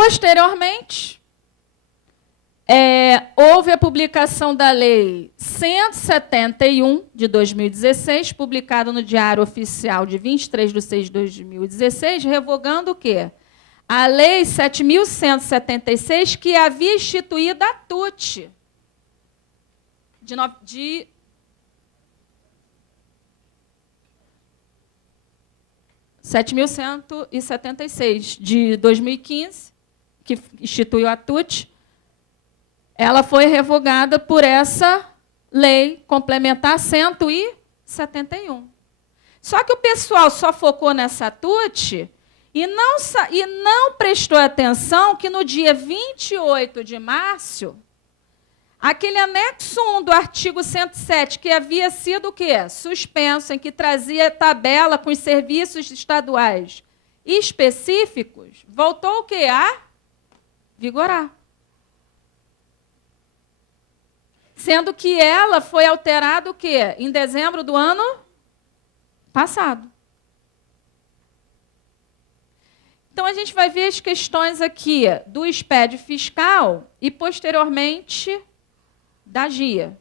posteriormente, houve a publicação da Lei 171, de 2016, publicada no Diário Oficial de 23/6/2016, revogando o quê? A Lei 7.176, que havia instituído a TUT, de 7.176, de 2015, que instituiu a TUT, ela foi revogada por essa lei complementar 171. Só que o pessoal só focou nessa TUT e não prestou atenção que no dia 28 de março, aquele anexo 1 do artigo 107, que havia sido o quê? Suspenso, em que trazia tabela com os serviços estaduais específicos, voltou o quê? A vigorar. Sendo que ela foi alterada o quê? Em dezembro do ano passado. Então, a gente vai ver as questões aqui do SPED fiscal e, posteriormente, da GIA.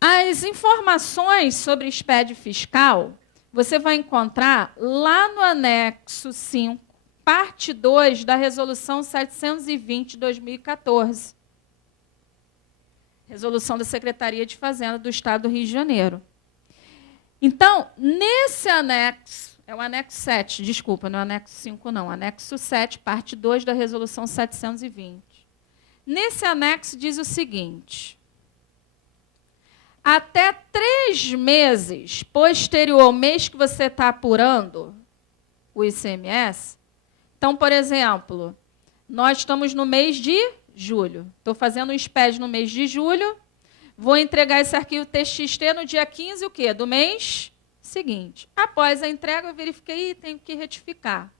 As informações sobre SPED fiscal, você vai encontrar lá no anexo 5, parte 2 da Resolução 720 de 2014. Resolução da Secretaria de Fazenda do Estado do Rio de Janeiro. Então, nesse anexo, é o anexo 7, desculpa, não é o anexo 5, não, anexo 7, parte 2 da Resolução 720. Nesse anexo diz o seguinte: até 3 meses posterior ao mês que você está apurando o ICMS, então, por exemplo, nós estamos no mês de julho. Estou fazendo um SPED no mês de julho, vou entregar esse arquivo TXT no dia 15 o quê? Do mês seguinte. Após a entrega, eu verifiquei e tenho que retificar.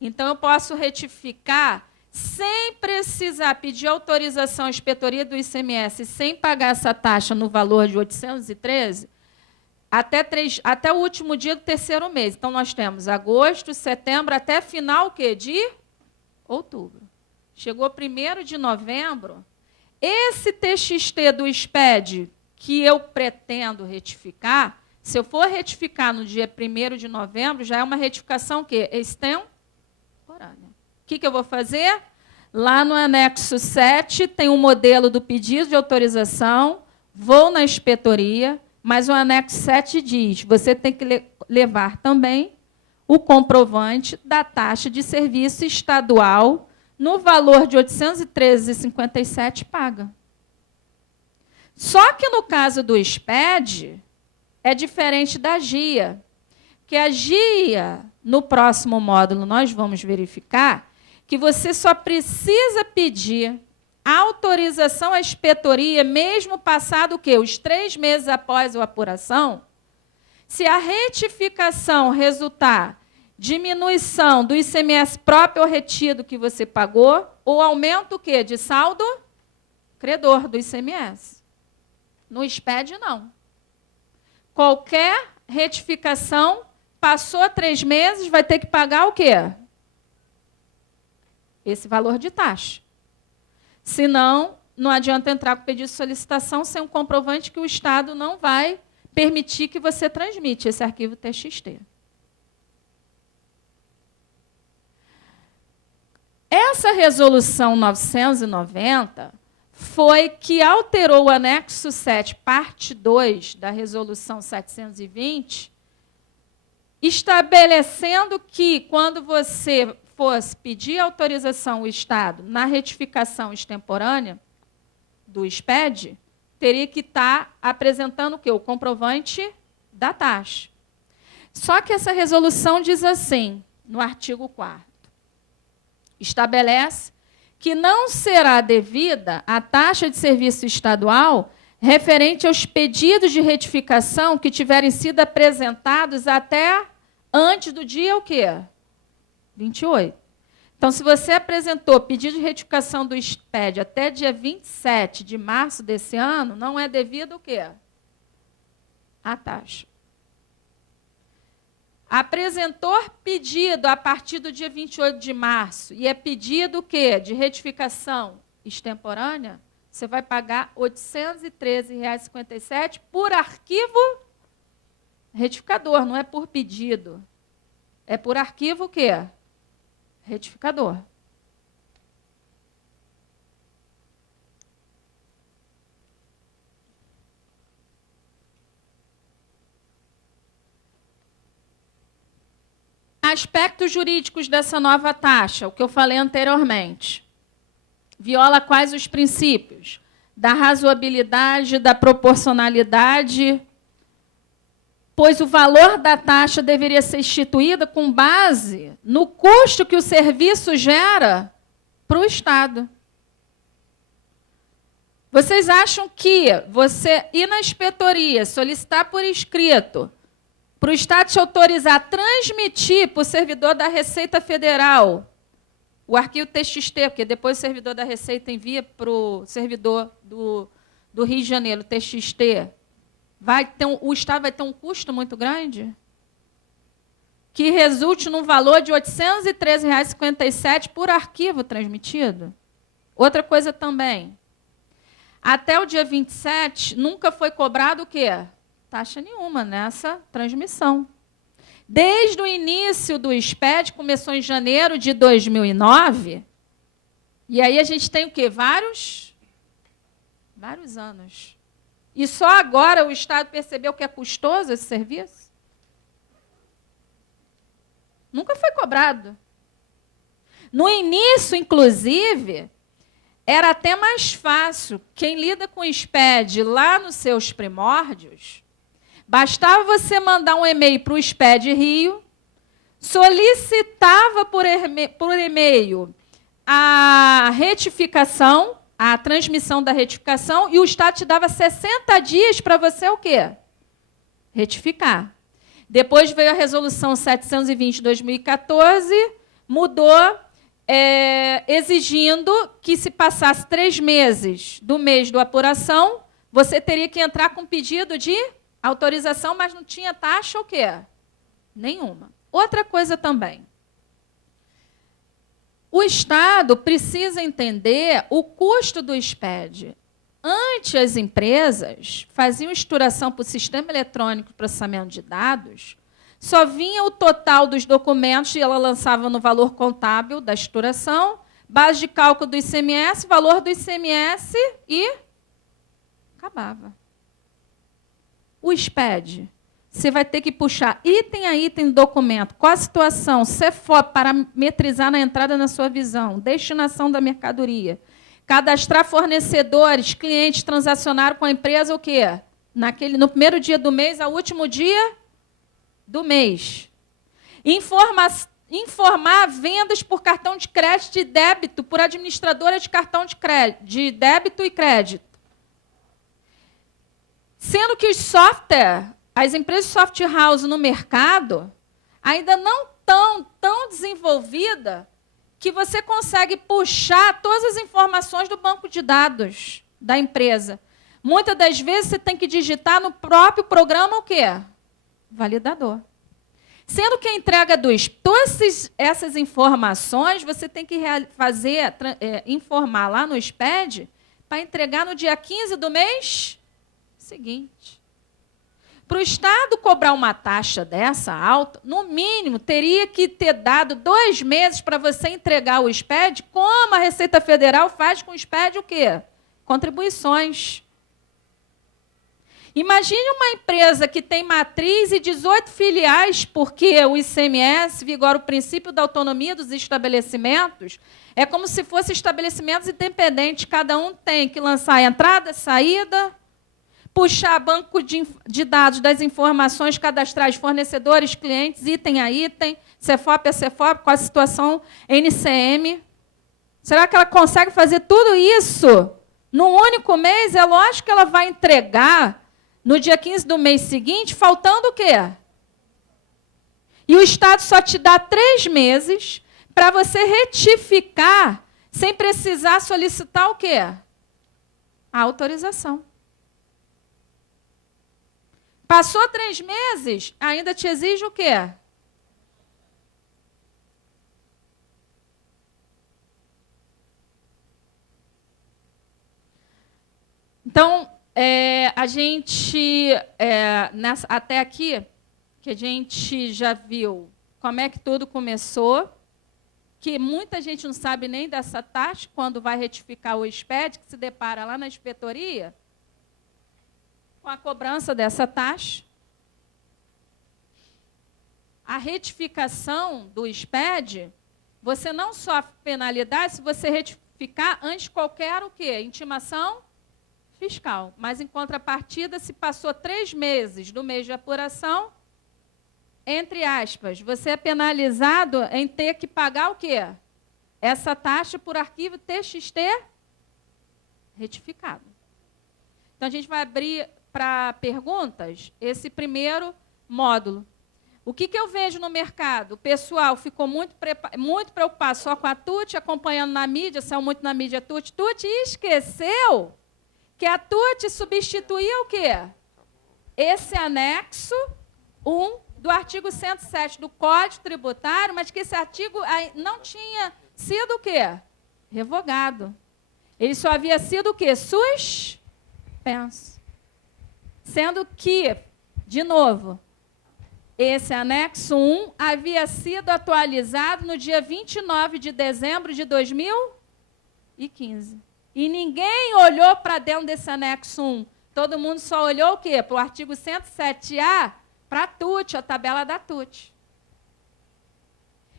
Então, eu posso retificar sem precisar pedir autorização à inspetoria do ICMS, sem pagar essa taxa no valor de 813, até o último dia do terceiro mês. Então, nós temos agosto, setembro, até final o quê? De outubro. Chegou 1º de novembro, esse TXT do SPED que eu pretendo retificar, se eu for retificar no dia 1º de novembro, já é uma retificação o quê? Extemporânea. O que eu vou fazer? Lá no anexo 7 tem um modelo do pedido de autorização, vou na inspetoria, mas o anexo 7 diz, você tem que levar também o comprovante da taxa de serviço estadual no valor de R$ 813,57 paga. Só que no caso do SPED, é diferente da GIA, que a GIA, no próximo módulo, nós vamos verificar que você só precisa pedir autorização à inspetoria, mesmo passado o quê? Os 3 meses após a apuração, se a retificação resultar diminuição do ICMS próprio ou retido que você pagou, ou aumento o quê? De saldo credor do ICMS. No SPED, não. Qualquer retificação, passou 3 meses, vai ter que pagar o quê? Esse valor de taxa. Senão, não adianta entrar com pedido de solicitação sem um comprovante que o Estado não vai permitir que você transmite esse arquivo TXT. Essa resolução 990 foi que alterou o anexo 7, parte 2 da resolução 720, estabelecendo que, quando você fosse pedir autorização ao Estado na retificação extemporânea do SPED, teria que estar apresentando o quê? O comprovante da taxa. Só que essa resolução diz assim, no artigo 4º, estabelece que não será devida a taxa de serviço estadual referente aos pedidos de retificação que tiverem sido apresentados até antes do dia o quê? 28. Então, se você apresentou pedido de retificação do SPED até dia 27 de março desse ano, não é devido o quê? A taxa. Apresentou pedido a partir do dia 28 de março, e é pedido o quê? De retificação extemporânea, você vai pagar R$ 813,57 por arquivo retificador, não é por pedido. É por arquivo o quê? Retificador. Aspectos jurídicos dessa nova taxa, o que eu falei anteriormente. Viola quais os princípios? Da razoabilidade, da proporcionalidade, pois o valor da taxa deveria ser instituída com base no custo que o serviço gera para o Estado. Vocês acham que você ir na inspetoria, solicitar por escrito, para o Estado te autorizar a transmitir para o servidor da Receita Federal o arquivo TXT, porque depois o servidor da Receita envia para o servidor do Rio de Janeiro, o TXT, o Estado vai ter um custo muito grande? Que resulte num valor de R$ 813,57 por arquivo transmitido? Outra coisa também. Até o dia 27, nunca foi cobrado o quê? Taxa nenhuma nessa transmissão. Desde o início do SPED, começou em janeiro de 2009, e aí a gente tem o quê? Vários anos. E só agora o Estado percebeu que é custoso esse serviço? Nunca foi cobrado. No início, inclusive, era até mais fácil. Quem lida com SPED lá nos seus primórdios, bastava você mandar um e-mail para o SPED Rio, solicitava por e-mail a retificação, a transmissão da retificação, e o Estado te dava 60 dias para você o quê? Retificar. Depois veio a Resolução 720 de 2014, mudou, exigindo que se passasse 3 meses do mês da apuração, você teria que entrar com pedido de autorização, mas não tinha taxa o quê? Nenhuma. Outra coisa também. O Estado precisa entender o custo do SPED. Antes, as empresas faziam estruturação para o Sistema Eletrônico de Processamento de Dados, só vinha o total dos documentos e ela lançava no valor contábil da estruturação, base de cálculo do ICMS, valor do ICMS e acabava. O SPED, você vai ter que puxar item a item do documento, qual a situação, CEFOP, parametrizar na entrada na sua visão, destinação da mercadoria, cadastrar fornecedores, clientes, transacionaram com a empresa o quê? No primeiro dia do mês ao último dia do mês. Informar vendas por cartão de crédito e débito por administradora de cartão de débito e crédito. Sendo que os software, as empresas de software house no mercado, ainda não estão tão desenvolvidas que você consegue puxar todas as informações do banco de dados da empresa. Muitas das vezes você tem que digitar no próprio programa o quê? Validador. Sendo que a entrega todas essas informações, você tem que informar lá no SPED para entregar no dia 15 do mês seguinte. Para o Estado cobrar uma taxa dessa alta, no mínimo, teria que ter dado 2 meses para você entregar o SPED, como a Receita Federal faz com o SPED o quê? Contribuições. Imagine uma empresa que tem matriz e 18 filiais, porque o ICMS vigora o princípio da autonomia dos estabelecimentos. É como se fossem estabelecimentos independentes, cada um tem que lançar a entrada, saída, puxar banco de dados das informações cadastrais, fornecedores, clientes, item a item, CEFOP a CEFOP, com a situação NCM. Será que ela consegue fazer tudo isso num único mês? É lógico que ela vai entregar no dia 15 do mês seguinte, faltando o quê? E o Estado só te dá 3 meses para você retificar sem precisar solicitar o quê? A autorização. Passou 3 meses, ainda te exige o quê? Então, a gente, até aqui, que a gente já viu como é que tudo começou, que muita gente não sabe nem dessa taxa, quando vai retificar o SPED, que se depara lá na inspetoria, com a cobrança dessa taxa. A retificação do SPED, você não sofre penalidade se você retificar antes de qualquer o quê? Intimação fiscal. Mas, em contrapartida, se passou 3 meses do mês de apuração, entre aspas, você é penalizado em ter que pagar o quê? Essa taxa por arquivo TXT retificado. Então, a gente vai abrir para perguntas esse primeiro módulo. O que eu vejo no mercado? O pessoal ficou muito preocupado só com a TUT, acompanhando na mídia, saiu muito na mídia TUT, e esqueceu que a TUT substituía o quê? Esse anexo 1 do artigo 107 do Código Tributário, mas que esse artigo não tinha sido o quê? Revogado. Ele só havia sido o quê? Suspenso. Sendo que, de novo, esse anexo 1 havia sido atualizado no dia 29 de dezembro de 2015. E ninguém olhou para dentro desse anexo 1. Todo mundo só olhou o quê? Para o artigo 107A, para a TUT, a tabela da TUT.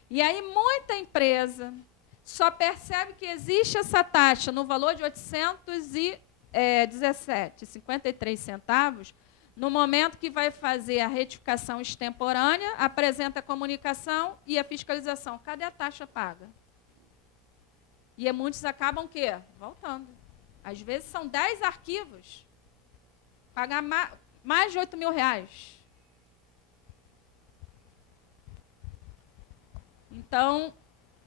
E aí muita empresa só percebe que existe essa taxa no valor de 817,53 centavos, no momento que vai fazer a retificação extemporânea, apresenta a comunicação e a fiscalização. Cadê a taxa paga? E muitos acabam o quê? Voltando. Às vezes são 10 arquivos. Pagar mais de R$8.000. Então,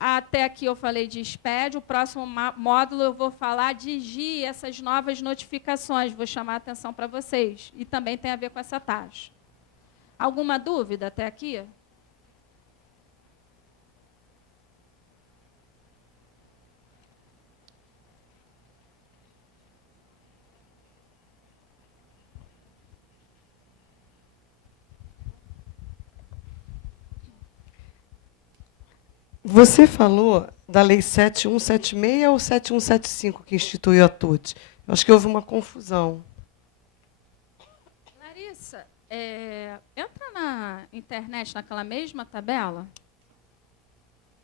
até aqui eu falei de SPED. O próximo módulo eu vou falar de GI, essas novas notificações. Vou chamar a atenção para vocês. E também tem a ver com essa taxa. Alguma dúvida até aqui? Você falou da Lei 7176 ou 7175, que instituiu a TUT? Eu acho que houve uma confusão. Larissa, entra na internet, naquela mesma tabela,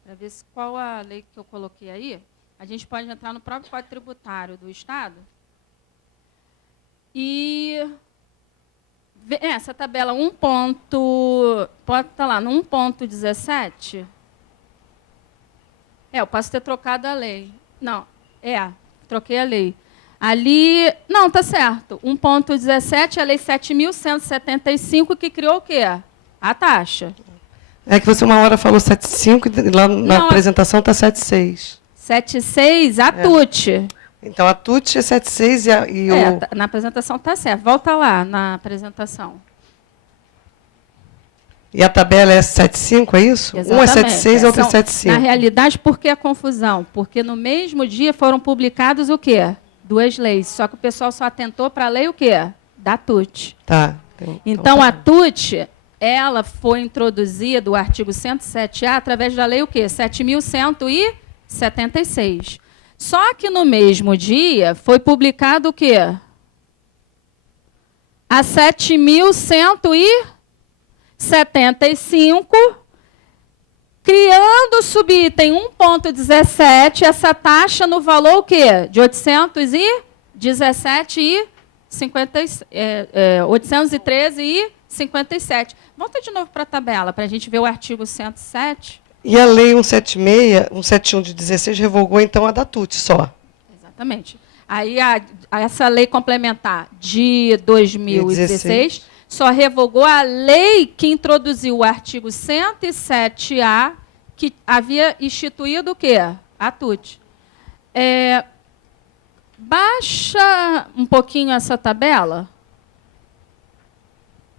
para ver qual a lei que eu coloquei aí. A gente pode entrar no próprio Código Tributário do Estado. E essa tabela 1. Pode estar lá, no 1.17. Eu posso ter trocado a lei. Não, troquei a lei. Ali, não, está certo. 1.17 é a Lei 7.175, que criou o quê? A taxa. É que você uma hora falou 75 e lá na apresentação está 76. 76, a TUT. Então, a TUT é 76 e na apresentação está certo. Volta lá na apresentação. E a tabela é 75, é isso? Exatamente. Um é 76 e outro é 75. Na realidade, por que a confusão? Porque no mesmo dia foram publicados o quê? 2 leis. Só que o pessoal só atentou para a lei o quê? Da TUT. Tá. Então, a TUT, ela foi introduzida, o artigo 107A, através da lei o quê? 7.176. Só que no mesmo dia foi publicado o quê? A 7.175, criando o subitem 1.17, essa taxa no valor o quê? De 813,57. Volta de novo para a tabela, para a gente ver o artigo 107. E a Lei 176, 171 de 16, revogou, então, a da TUT só. Exatamente. Aí, essa lei complementar de 2016 só revogou a lei que introduziu o artigo 107A, que havia instituído o quê? A TUT. Baixa um pouquinho essa tabela.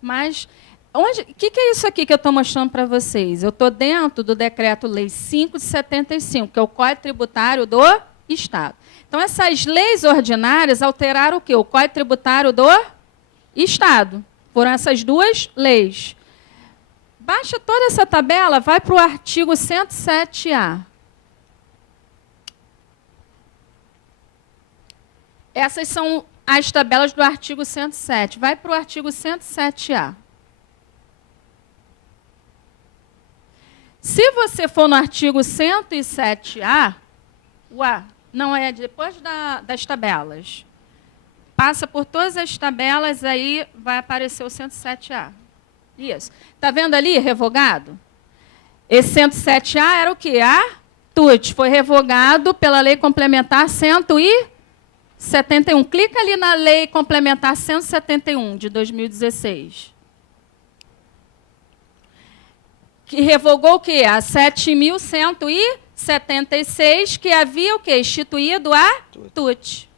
Mas o que é isso aqui que eu estou mostrando para vocês? Eu estou dentro do Decreto-Lei 5 de 75, que é o Código Tributário do Estado. Então, essas leis ordinárias alteraram o quê? O Código Tributário do Estado. Foram essas duas leis. Baixa toda essa tabela, vai para o artigo 107A. Essas são as tabelas do artigo 107. Vai para o artigo 107A. Se você for no artigo 107A, o A, não é depois das tabelas. Passa por todas as tabelas, aí vai aparecer o 107A. Isso. Está vendo ali, revogado? Esse 107A era o quê? A TUT. Foi revogado pela Lei Complementar 171. Clica ali na Lei Complementar 171, de 2016. Que revogou o quê? A 7.176, que havia o quê? Instituído a TUT.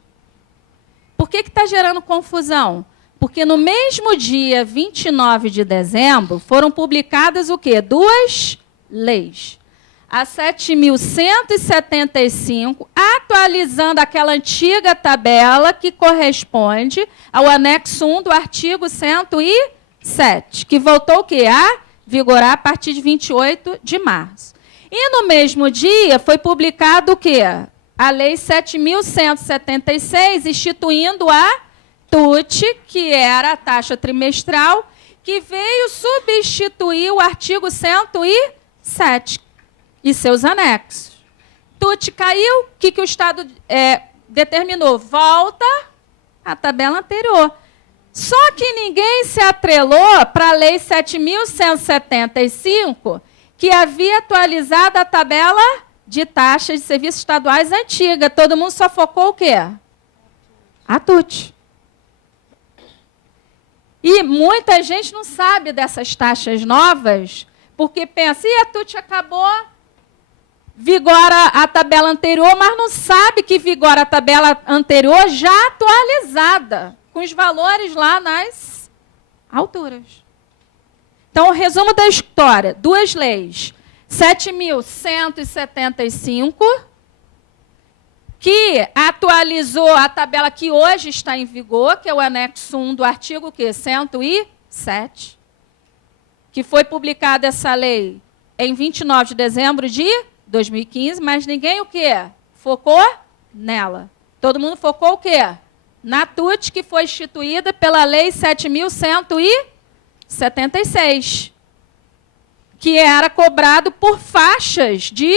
Por que está gerando confusão? Porque no mesmo dia, 29 de dezembro, foram publicadas o quê? Duas leis. A 7.175, atualizando aquela antiga tabela que corresponde ao anexo 1 do artigo 107, que voltou o quê? A vigorar a partir de 28 de março. E no mesmo dia foi publicado o quê? A Lei 7.176, instituindo a TUT, que era a taxa trimestral, que veio substituir o artigo 107 e seus anexos. TUT caiu, o que o Estado determinou? Volta à tabela anterior. Só que ninguém se atrelou para a Lei 7.175, que havia atualizado a tabela de taxas de serviços estaduais antiga. Todo mundo só focou o quê? A TUT. E muita gente não sabe dessas taxas novas, porque pensa, a TUT acabou, vigora a tabela anterior, mas não sabe que vigora a tabela anterior já atualizada, com os valores lá nas alturas. Então, o resumo da história, duas leis. 7.175, que atualizou a tabela que hoje está em vigor, que é o anexo 1 do artigo 107, que foi publicada essa lei em 29 de dezembro de 2015, mas ninguém o quê? Focou nela. Todo mundo focou o quê? Na TUT, que foi instituída pela Lei 7.176, que era cobrado por faixas de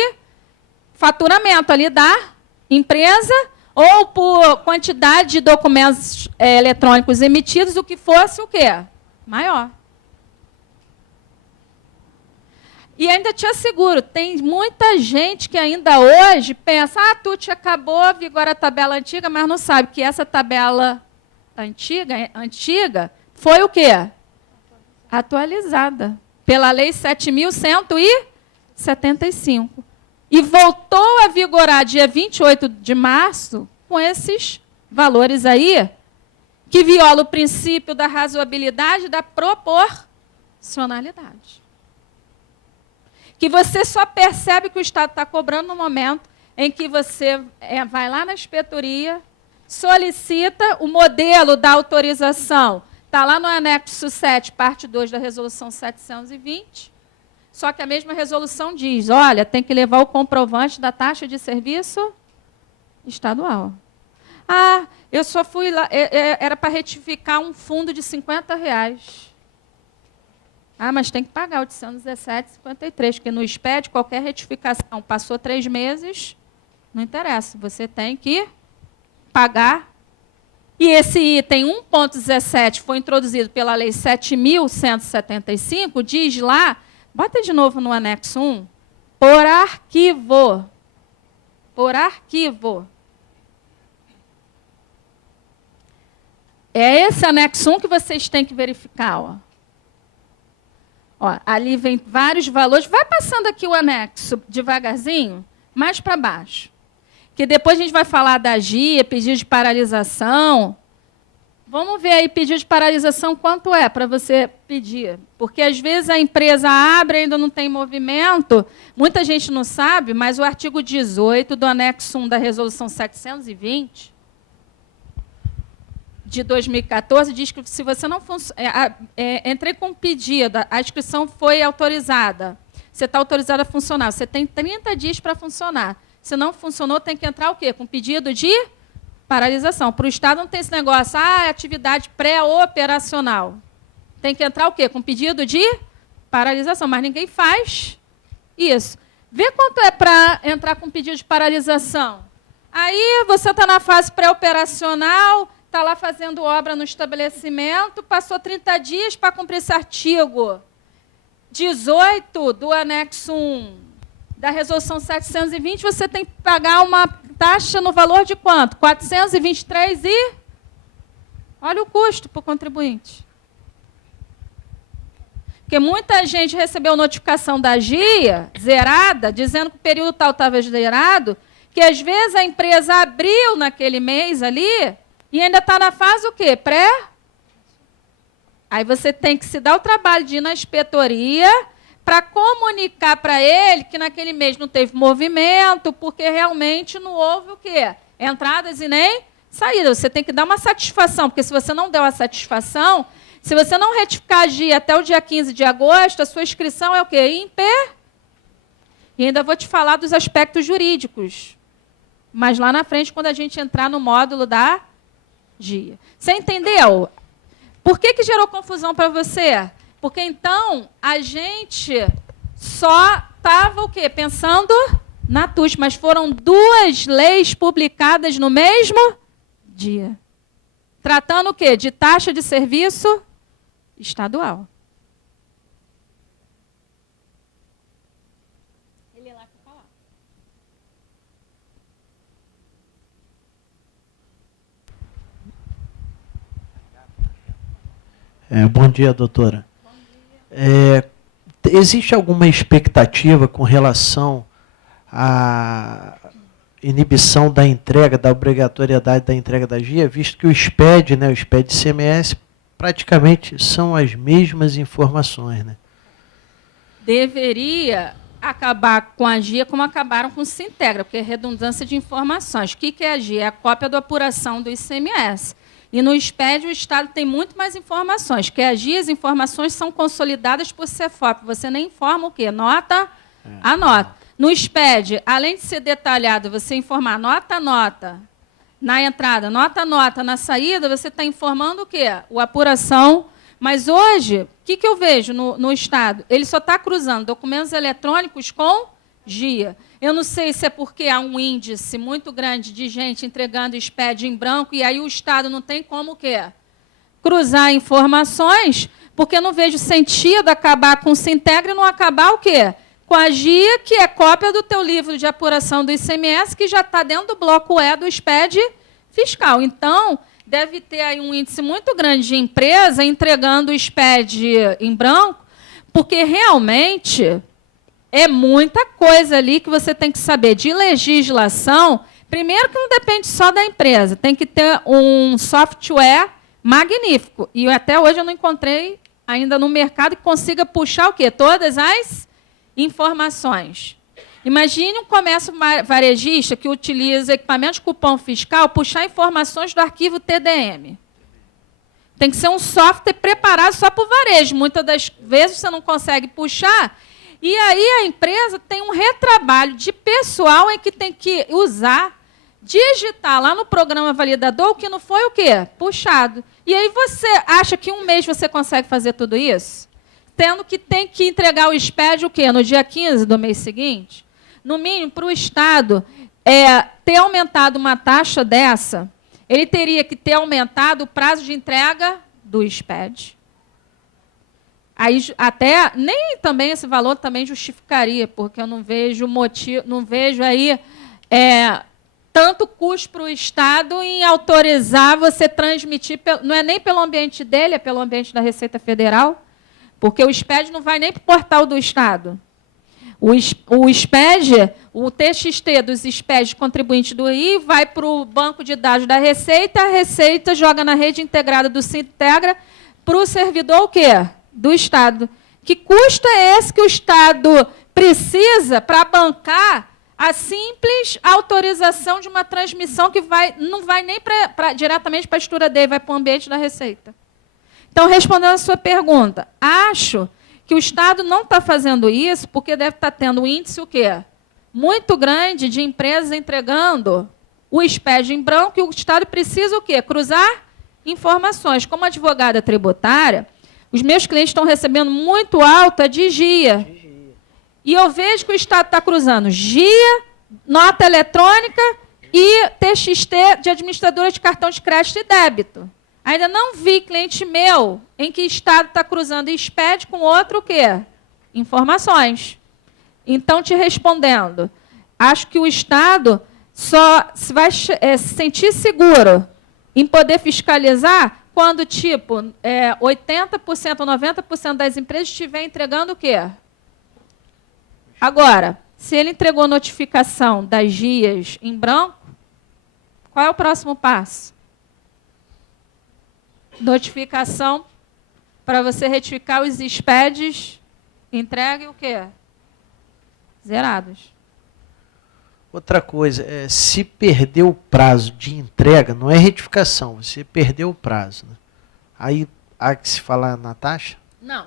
faturamento ali da empresa ou por quantidade de documentos eletrônicos emitidos, o que fosse o quê? Maior. E ainda te asseguro, tem muita gente que ainda hoje pensa, a TUT acabou, vigora a tabela antiga, mas não sabe que essa tabela antiga foi o quê? Atualizada pela Lei 7.175. E voltou a vigorar dia 28 de março com esses valores aí, que viola o princípio da razoabilidade e da proporcionalidade. Que você só percebe que o Estado está cobrando no momento em que você vai lá na inspetoria, solicita o modelo da autorização. Está lá no anexo 7, parte 2 da resolução 720. Só que a mesma resolução diz, olha, tem que levar o comprovante da taxa de serviço estadual. Ah, eu só fui lá, era para retificar um fundo de R$50. Ah, mas tem que pagar o de 117,53, porque no SPED, qualquer retificação, passou 3 meses, não interessa, você tem que pagar. E esse item 1.17 foi introduzido pela Lei 7.175, diz lá, bota de novo no anexo 1, por arquivo. Por arquivo. É esse anexo 1 que vocês têm que verificar. Ó, ali vem vários valores. Vai passando aqui o anexo devagarzinho, mais para baixo. Que depois a gente vai falar da GIA, pedido de paralisação. Vamos ver aí, pedido de paralisação, quanto é para você pedir? Porque, às vezes, a empresa abre e ainda não tem movimento. Muita gente não sabe, mas o artigo 18 do anexo 1 da Resolução 720, de 2014, diz que se você não entrei com um pedido, a inscrição foi autorizada, você está autorizado a funcionar, você tem 30 dias para funcionar. Se não funcionou, tem que entrar o quê? Com pedido de paralisação. Para o Estado não tem esse negócio, atividade pré-operacional. Tem que entrar o quê? Com pedido de paralisação, mas ninguém faz isso. Vê quanto é para entrar com pedido de paralisação. Aí você está na fase pré-operacional, está lá fazendo obra no estabelecimento, passou 30 dias para cumprir esse artigo 18 do anexo 1 da Resolução 720, você tem que pagar uma taxa no valor de quanto? 423 e... Olha o custo para o contribuinte. Porque muita gente recebeu notificação da GIA, zerada, dizendo que o período tal estava zerado, que às vezes a empresa abriu naquele mês ali e ainda está na fase o quê? Pré? Aí você tem que se dar o trabalho de ir na inspetoria para comunicar para ele que naquele mês não teve movimento, porque realmente não houve o quê? Entradas e nem saídas. Você tem que dar uma satisfação, porque se você não der uma satisfação, se você não retificar a GIA até o dia 15 de agosto, a sua inscrição é o quê? Imper. E ainda vou te falar dos aspectos jurídicos. Mas lá na frente, quando a gente entrar no módulo da GIA. Você entendeu? Por que gerou confusão para você? Porque, então, a gente só estava o quê? Pensando na TUS, mas foram 2 leis publicadas no mesmo dia. Tratando o quê? De taxa de serviço estadual. Ele é lá que falar. Bom dia, doutora. Existe alguma expectativa com relação à inibição da entrega, da obrigatoriedade da entrega da GIA, visto que o SPED, né, o SPED e CMS, praticamente são as mesmas informações, né? Deveria acabar com a GIA como acabaram com o Sintegra, porque é redundância de informações. O que é a GIA? É a cópia da apuração do ICMS. E no SPED, o Estado tem muito mais informações, que a GIA, as informações são consolidadas por CEFOP. Você nem informa o quê? Nota a nota. No SPED, além de ser detalhado, você informar nota a nota na entrada, nota a nota na saída, você está informando o quê? A apuração. Mas hoje, o que eu vejo no Estado? Ele só está cruzando documentos eletrônicos com GIA. Eu não sei se é porque há um índice muito grande de gente entregando SPED em branco e aí o Estado não tem como o quê? Cruzar informações, porque eu não vejo sentido acabar com o Sintegra e não acabar o quê? Com a GIA, que é cópia do teu livro de apuração do ICMS, que já está dentro do bloco E do SPED fiscal. Então, deve ter aí um índice muito grande de empresa entregando o SPED em branco, porque realmente é muita coisa ali que você tem que saber de legislação. Primeiro que não depende só da empresa, tem que ter um software magnífico. E até hoje eu não encontrei ainda no mercado que consiga puxar o quê? Todas as informações. Imagine um comércio varejista que utiliza equipamento de cupom fiscal, puxar informações do arquivo TDM. Tem que ser um software preparado só para o varejo. Muitas das vezes você não consegue puxar. E aí a empresa tem um retrabalho de pessoal em que tem que usar, digitar lá no programa validador o que não foi o quê? Puxado. E aí você acha que um mês você consegue fazer tudo isso? Tendo que tem que entregar o SPED o quê? No dia 15 do mês seguinte? No mínimo, para o Estado ter aumentado uma taxa dessa, ele teria que ter aumentado o prazo de entrega do SPED. Aí até nem também esse valor também justificaria, porque eu não vejo motivo, não vejo aí tanto custo para o Estado em autorizar você transmitir, não é nem pelo ambiente dele, é pelo ambiente da Receita Federal, porque o SPED não vai nem para o portal do Estado. O SPED, o TXT dos SPED contribuintes do RI vai para o banco de dados da Receita, a Receita joga na rede integrada do Sintegra para o servidor o quê? Do Estado. Que custo é esse que o Estado precisa para bancar a simples autorização de uma transmissão que não vai nem diretamente para a estrutura dele, vai para o ambiente da Receita? Então, respondendo a sua pergunta, acho que o Estado não está fazendo isso porque deve estar tendo um índice o quê? Muito grande de empresas entregando o SPED em branco, e o Estado precisa o quê? Cruzar informações. Como advogada tributária, os meus clientes estão recebendo muito alta de GIA. E eu vejo que o Estado está cruzando GIA, nota eletrônica e TXT de administradora de cartão de crédito e débito. Ainda não vi cliente meu em que Estado está cruzando SPED com outro o quê? Informações. Então, te respondendo, acho que o Estado só vai se sentir seguro em poder fiscalizar quando, tipo, 80% ou 90% das empresas estiver entregando o quê? Agora, se ele entregou notificação das GIAs em branco, qual é o próximo passo? Notificação para você retificar os SPEDs, entregue o quê? Zerados. Outra coisa, se perdeu o prazo de entrega, não é retificação, você perdeu o prazo. Né? Aí há que se falar na taxa? Não.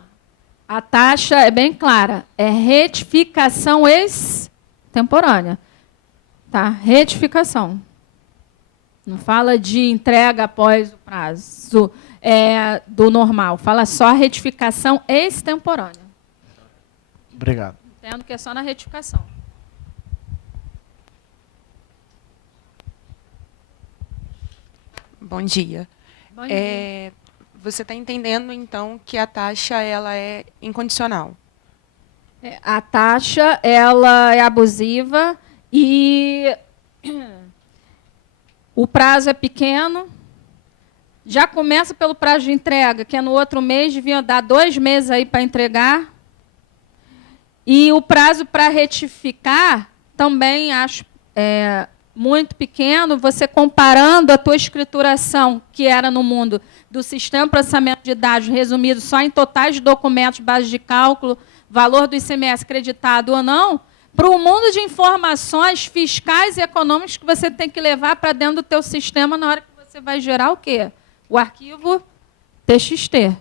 A taxa é bem clara, é retificação extemporânea. Tá? Retificação. Não fala de entrega após o prazo do normal. Fala só retificação extemporânea. Obrigado. Entendo que é só na retificação. Bom dia. Bom dia. Você está entendendo, então, que a taxa ela é incondicional? A taxa ela é abusiva e o prazo é pequeno. Já começa pelo prazo de entrega, que é no outro mês, devia dar 2 meses aí para entregar. E o prazo para retificar também acho muito pequeno, você comparando a tua escrituração, que era no mundo do sistema de processamento de dados, resumido só em totais de documentos, base de cálculo, valor do ICMS creditado ou não, para o mundo de informações fiscais e econômicas que você tem que levar para dentro do teu sistema na hora que você vai gerar o quê? O arquivo TXT.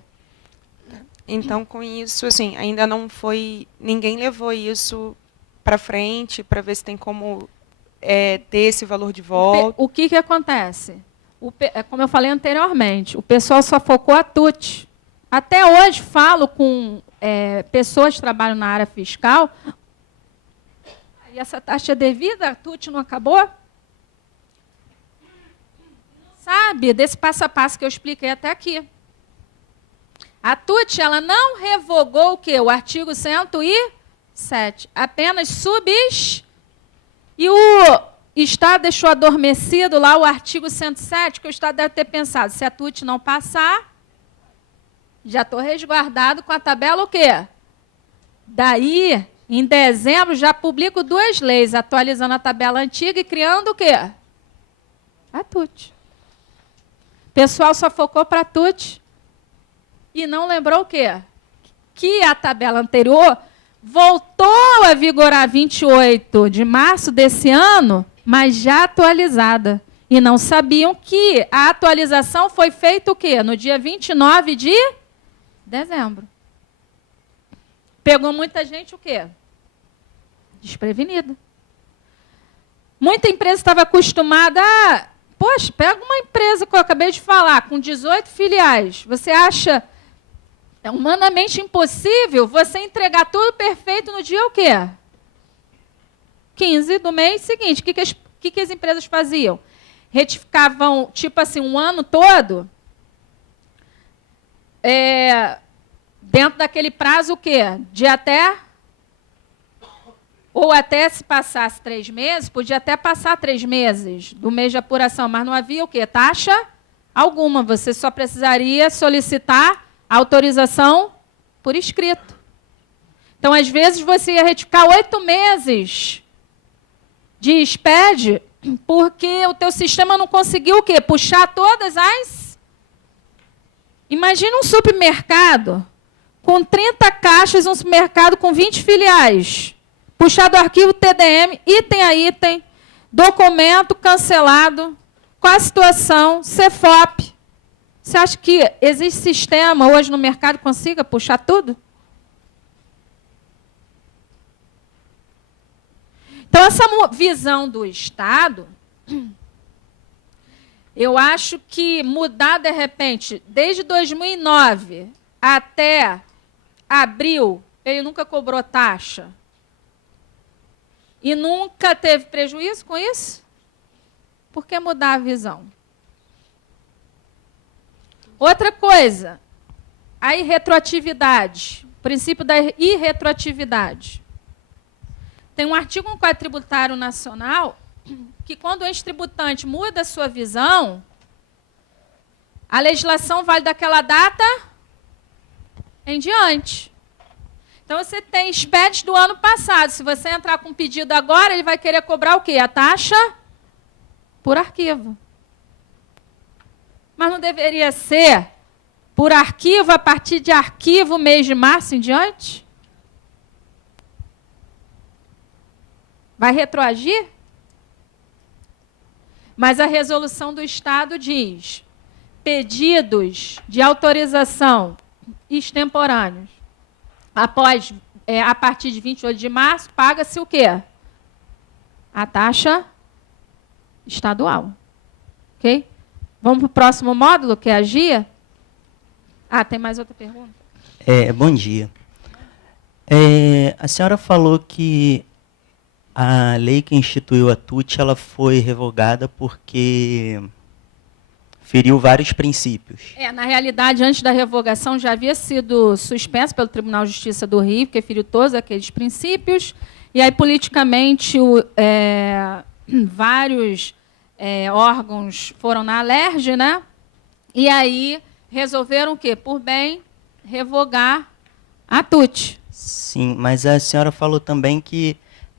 Então, com isso, assim, ainda não foi... Ninguém levou isso para frente para ver se tem como ter esse valor de volta. O que acontece? Como eu falei anteriormente, o pessoal só focou a TUT. Até hoje falo com pessoas que trabalham na área fiscal. E essa taxa é devida? A TUT não acabou? Sabe, desse passo a passo que eu expliquei até aqui. A TUT ela não revogou o quê? O artigo 107. Apenas E o Estado deixou adormecido lá o artigo 107, que o Estado deve ter pensado, se a TUT não passar, já estou resguardado com a tabela o quê? Daí, em dezembro, já publico 2 leis, atualizando a tabela antiga e criando o quê? A TUT. O pessoal só focou para a TUT e não lembrou o quê? Que a tabela anterior voltou a vigorar 28 de março desse ano, mas já atualizada. E não sabiam que a atualização foi feita o quê? No dia 29 de dezembro. Pegou muita gente o quê? Desprevenida. Muita empresa estava acostumada a... Poxa, pega uma empresa que eu acabei de falar, com 18 filiais. Você acha humanamente impossível você entregar tudo perfeito no dia o quê? 15 do mês seguinte. O que as empresas faziam? Retificavam, tipo assim, um ano todo, dentro daquele prazo o quê? De até... Ou até se passasse 3 meses, podia até passar 3 meses do mês de apuração, mas não havia o quê? Taxa alguma. Você só precisaria solicitar autorização por escrito. Então, às vezes, você ia retificar 8 meses de SPED, porque o teu sistema não conseguiu o quê? Puxar todas as... Imagina um supermercado com 30 caixas, um supermercado com 20 filiais. Puxar do arquivo TDM, item a item, documento cancelado, qual a situação, CFOP. Você acha que existe sistema hoje no mercado que consiga puxar tudo? Então, essa visão do Estado, eu acho que mudar, de repente, desde 2009 até abril, ele nunca cobrou taxa. E nunca teve prejuízo com isso? Por que mudar a visão? Outra coisa, a irretroatividade, o princípio da irretroatividade. Tem um artigo no Código Tributário Nacional que, quando o ente tributante muda a sua visão, a legislação vale daquela data em diante. Então, você tem SPED do ano passado. Se você entrar com um pedido agora, ele vai querer cobrar o quê? A taxa por arquivo. Mas não deveria ser por arquivo, a partir de arquivo, mês de março em diante? Vai retroagir? Mas a resolução do Estado diz: pedidos de autorização extemporâneos após, a partir de 28 de março, paga-se o quê? A taxa estadual. Ok? Vamos para o próximo módulo, que é a GIA? Ah, tem mais outra pergunta? Bom dia. A senhora falou que a lei que instituiu a TUT ela foi revogada porque feriu vários princípios. Na realidade, antes da revogação, já havia sido suspenso pelo Tribunal de Justiça do Rio, porque feriu todos aqueles princípios. E aí, politicamente, vários órgãos foram na alerge, né? E aí resolveram o quê? Por bem, revogar a TUT. Sim, mas a senhora falou também que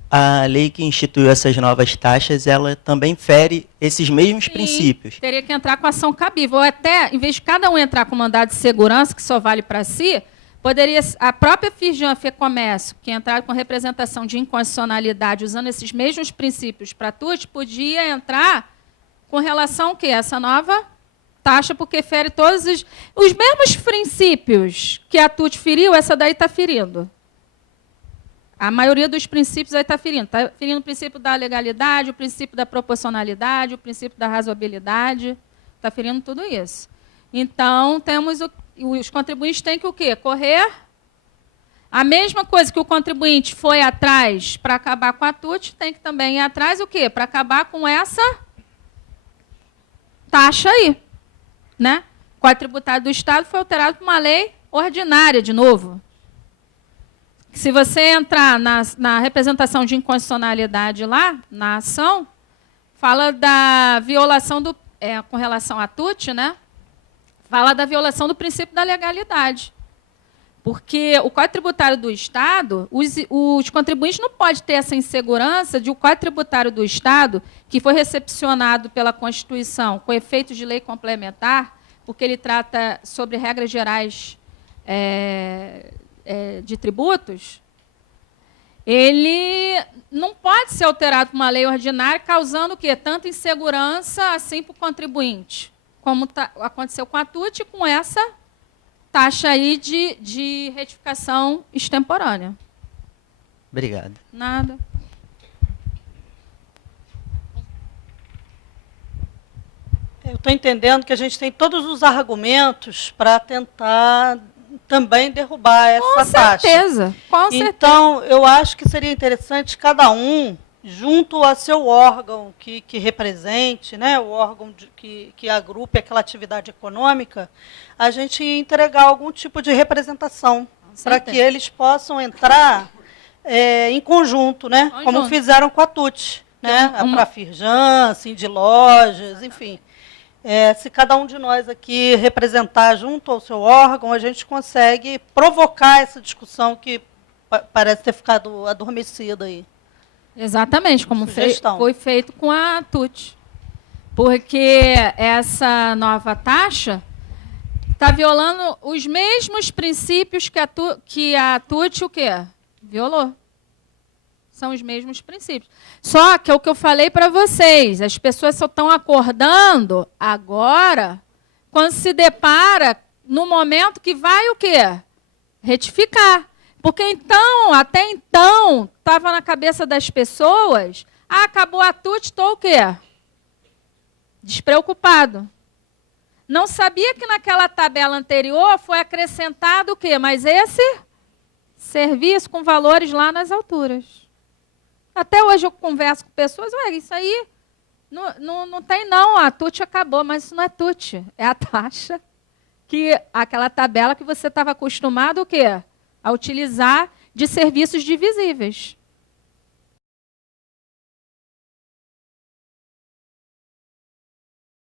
a lei que instituiu essas novas taxas, ela também fere esses mesmos princípios. Teria que entrar com ação cabível. Ou até, em vez de cada um entrar com mandado de segurança, que só vale para si, poderia a própria Firjan, FEComércio, que entrar com representação de inconstitucionalidade usando esses mesmos princípios para a TUT, podia entrar com relação ao quê? Essa nova taxa, porque fere todos os mesmos princípios que a TUT feriu, essa daí está ferindo. A maioria dos princípios aí está ferindo. Está ferindo o princípio da legalidade, o princípio da proporcionalidade, o princípio da razoabilidade. Está ferindo tudo isso. Então, temos os contribuintes têm que o quê? Correr. A mesma coisa que o contribuinte foi atrás para acabar com a TUT, tem que também ir atrás o quê? Para acabar com essa taxa aí. Né? O Código Tributário do Estado foi alterado por uma lei ordinária, de novo. Se você entrar na representação de inconstitucionalidade lá, na ação, fala da violação com relação à TUT, né? Fala da violação do princípio da legalidade. Porque o Código Tributário do Estado, os contribuintes não podem ter essa insegurança de o Código Tributário do Estado, que foi recepcionado pela Constituição com efeitos de lei complementar, porque ele trata sobre regras gerais de tributos, ele não pode ser alterado por uma lei ordinária, causando o quê? Tanta insegurança assim para o contribuinte, como aconteceu com a TUT e com essa taxa aí de retificação extemporânea. Obrigado. Nada. Eu estou entendendo que a gente tem todos os argumentos para tentar também derrubar essa taxa. Com certeza. Então, eu acho que seria interessante cada um, junto a seu órgão que represente, né, o órgão que agrupe aquela atividade econômica, a gente entregar algum tipo de representação para que eles possam entrar em conjunto, né, como fizeram com a TUT, né, a Firjan, assim, de lojas, enfim. Se cada um de nós aqui representar junto ao seu órgão, a gente consegue provocar essa discussão que parece ter ficado adormecida aí. Exatamente, como Sugestão. foi feito com a TUT. Porque essa nova taxa está violando os mesmos princípios que a TUT o quê? Violou. São os mesmos princípios. Só que é o que eu falei para vocês, as pessoas só estão acordando agora quando se depara no momento que vai o quê? Retificar. Porque então, até então, estava na cabeça das pessoas, acabou a TUT, estou o quê? Despreocupado. Não sabia que naquela tabela anterior foi acrescentado o quê? Mas esse serviço com valores lá nas alturas. Até hoje eu converso com pessoas, isso aí não tem não, a TUT acabou, mas isso não é TUT, é a taxa, aquela tabela que você estava acostumado o quê? A utilizar de serviços divisíveis.